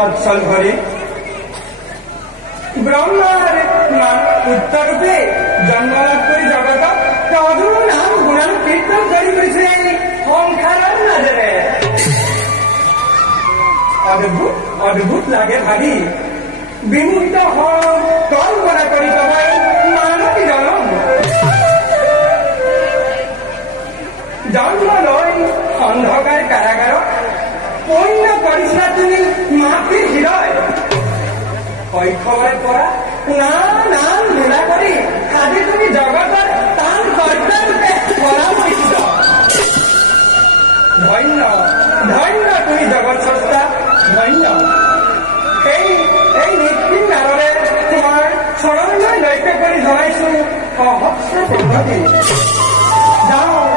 বৎসল ধরে ব্রহ্মার উত্তরূপে জন্মলাভ করে জগত তদু নাম গুণান কীর্তন করি করেছে সংসারের নজরে। অদ্ভুত অদ্ভুত লাগে ভাবি বিমুক্ত হন কল্পনা করি সবাই মানবী জনম জন্ম নয় অন্ধকার কারাগার পূর্ণ করিস না তুমি মাতৃ হৃদয় শৈশবের পরা নাম লীলা করি আজি তুমি জগতের টান কর্তারূপে পরামর্শিত। ধন্য ধন্য তুমি জগৎ স্রষ্টা ধন্য। এই নিত্যিন নাৰৰে তোমাৰ চৰণলৈ লক্ষ্য কৰি জনাইছো সহস্ৰ প্ৰণতি। যাওঁ